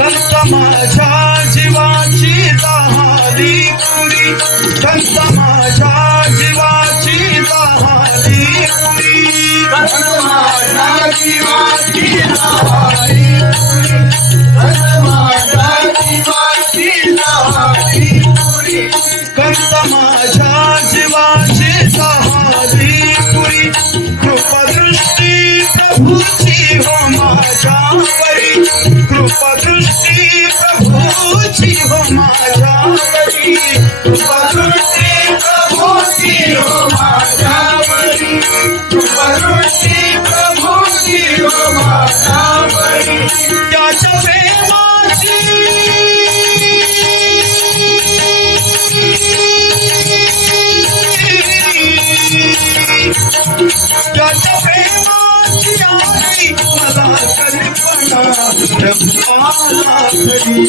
संत माझ्या जीवाची झाली पुरी, संत माझ्या जीवाची झाली पुरी, संत माझ्या जीवाची झाली पुरी, संत माझ्या जीवाची झाली पुरी, संत माझ्या जीवाची झाली पुरी. कृपादृष्टी प्रभूची हो माझ्यावरी, कृपादृष्टी प्रभूची हो माझ्यावरी, कृपादृष्टी प्रभूची हो माझ्यावरी, कृपादृष्टी प्रभूची हो माझ्यावरी. त्याच्या प्रेमाची त्याच्या प्रेमाची आई मला कल्पना रंगवाला घरी.